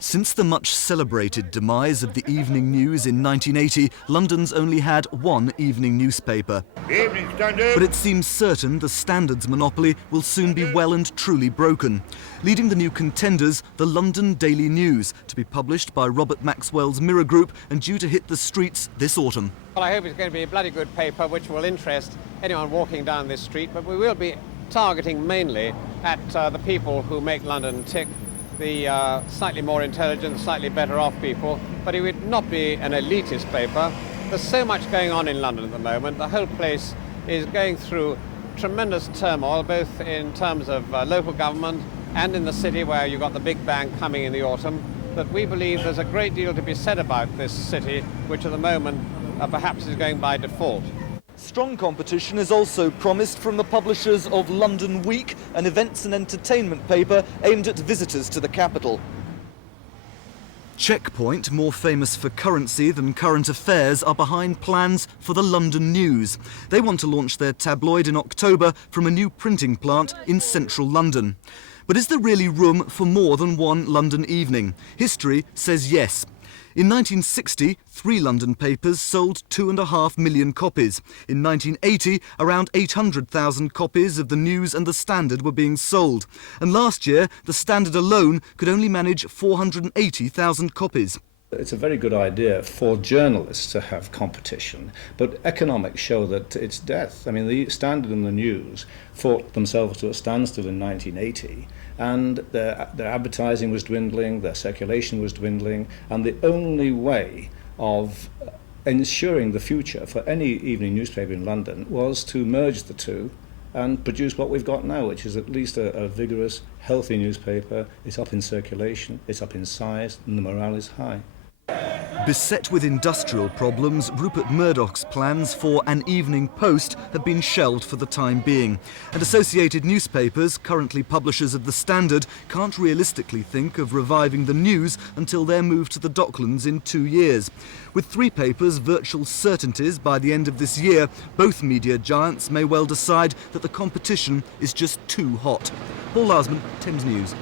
Since the much celebrated demise of the Evening News in 1980, London's only had one evening newspaper. Evening Standard. But it seems certain the Standard's monopoly will soon be well and truly broken. Leading the new contenders, the London Daily News, to be published by Robert Maxwell's Mirror Group and due to hit the streets this autumn. Well, I hope it's going to be a bloody good paper which will interest anyone walking down this street, but we will be targeting mainly at the people who make London tick, the slightly more intelligent, slightly better off people, but it would not be an elitist paper. There's so much going on in London at the moment. The whole place is going through tremendous turmoil, both in terms of local government and in the city where you've got the big bang coming in the autumn, that we believe there's a great deal to be said about this city, which at the moment perhaps is going by default. Strong competition is also promised from the publishers of London Week, an events and entertainment paper aimed at visitors to the capital. Checkpoint, more famous for currency than current affairs, are behind plans for the London News. They want to launch their tabloid in October from a new printing plant in central London. But is there really room for more than one London evening? History says yes. In 1960, 3 London papers sold 2.5 million copies. In 1980, around 800,000 copies of the News and the Standard were being sold. And last year, the Standard alone could only manage 480,000 copies. It's a very good idea for journalists to have competition, but economics show that it's death. I mean, the Standard and the News fought themselves to a standstill in 1980, and their advertising was dwindling, their circulation was dwindling, and the only way of ensuring the future for any evening newspaper in London was to merge the two and produce what we've got now, which is at least a vigorous, healthy newspaper. It's up in circulation, it's up in size, and the morale is high. Beset with industrial problems, Rupert Murdoch's plans for an evening post have been shelved for the time being. And associated newspapers, currently publishers of the Standard, can't realistically think of reviving the News until their move to the Docklands in 2 years. With 3 papers virtual certainties by the end of this year, both media giants may well decide that the competition is just too hot. Paul Larsman, Thames News.